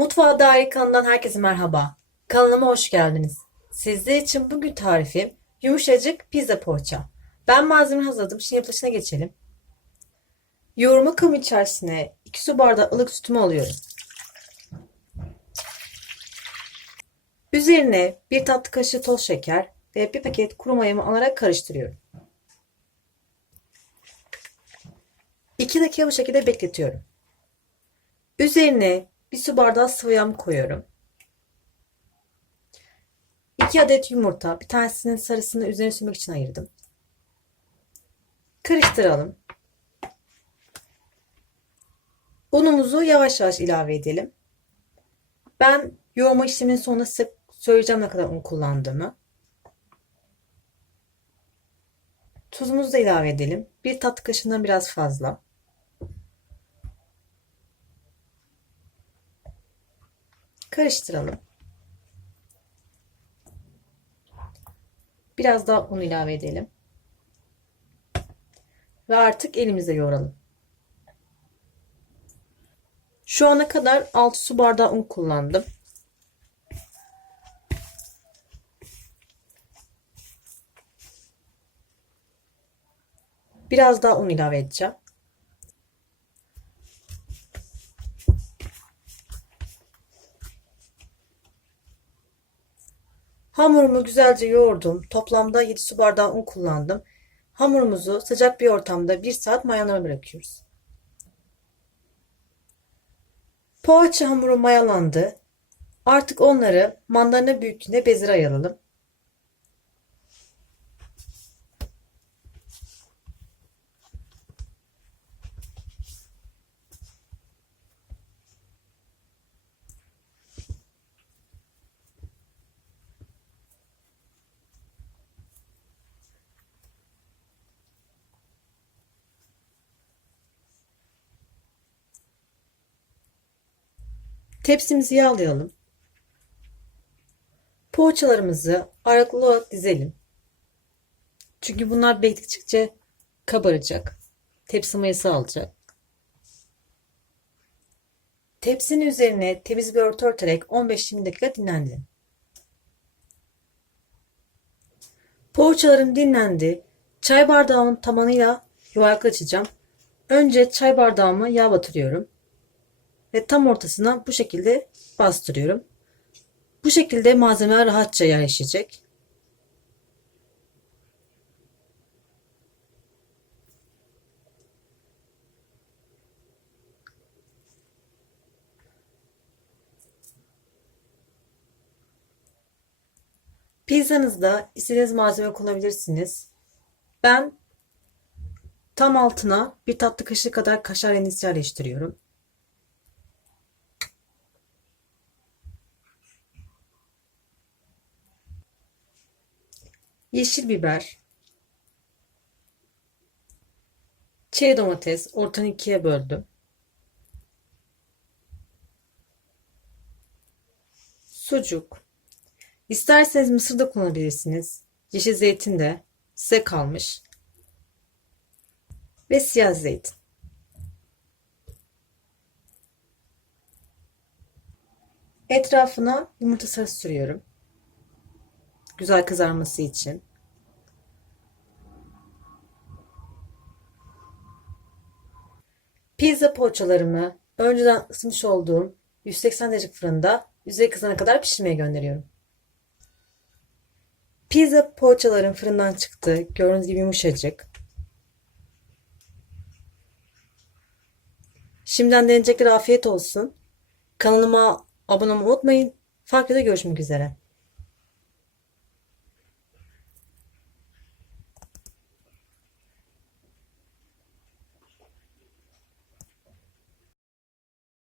Mutfağa Dair kanalından herkese merhaba. Kanalıma hoş geldiniz. Sizler için bugün tarifim yumuşacık pizza poğaça. Ben malzemeleri hazırladım. Şimdi yapılışına geçelim. Yoğurma kabı içerisine 2 su bardağı ılık sütümü alıyorum. Üzerine 1 tatlı kaşığı toz şeker ve 1 paket kuru mayamı alarak karıştırıyorum. 2 dakika bu şekilde bekletiyorum. Üzerine bir su bardağı sıvı yağ koyuyorum. 2 adet yumurta, bir tanesinin sarısını üzerine sürmek için ayırdım. Karıştıralım. Unumuzu yavaş yavaş ilave edelim. Ben yoğurma işleminin sonunda size söyleyeceğim ne kadar un kullandığımı. Tuzumuzu da ilave edelim. Bir tatlı kaşığından biraz fazla. Karıştıralım. Biraz daha un ilave edelim. Ve artık elimizle yoğuralım. Şu ana kadar 6 su bardağı un kullandım. Biraz daha un ilave edeceğim. Hamurumu güzelce yoğurdum. Toplamda 7 su bardağı un kullandım. Hamurumuzu sıcak bir ortamda 1 saat mayalanmaya bırakıyoruz. Poğaça hamuru mayalandı. Artık onları mandalina büyüklüğünde bezire ayıralım. Tepsimizi yağlayalım. Poğaçalarımızı aralıklı dizelim. Çünkü bunlar bekledikçe kabaracak. Tepsi mayası alacak. Tepsinin üzerine temiz bir örtü örterek 15-20 dakika dinlendirin. Poğaçalarım dinlendi. Çay bardağımın tamamıyla yuvarlak açacağım. Önce çay bardağımı yağ batırıyorum ve tam ortasına bu şekilde bastırıyorum. Bu şekilde malzemeler rahatça yerleşecek. Pizzanızda istediğiniz malzeme kullanabilirsiniz. Ben tam altına bir tatlı kaşığı kadar kaşar rendesi yerleştiriyorum. Yeşil biber, çeri domates ortadan ikiye böldüm. Sucuk. İsterseniz mısır da kullanabilirsiniz. Yeşil zeytin de size kalmış. Ve siyah zeytin. Etrafına yumurta sarısı sürüyorum. Güzel kızarması için. Pizza poğaçalarımı önceden ısıtmış olduğum 180 derece fırında yüzey kızana kadar pişirmeye gönderiyorum. Pizza poğaçalarım fırından çıktı. Gördüğünüz gibi yumuşacık. Şimdiden deneyecekler afiyet olsun. Kanalıma abone olmayı unutmayın. Farklı da görüşmek üzere.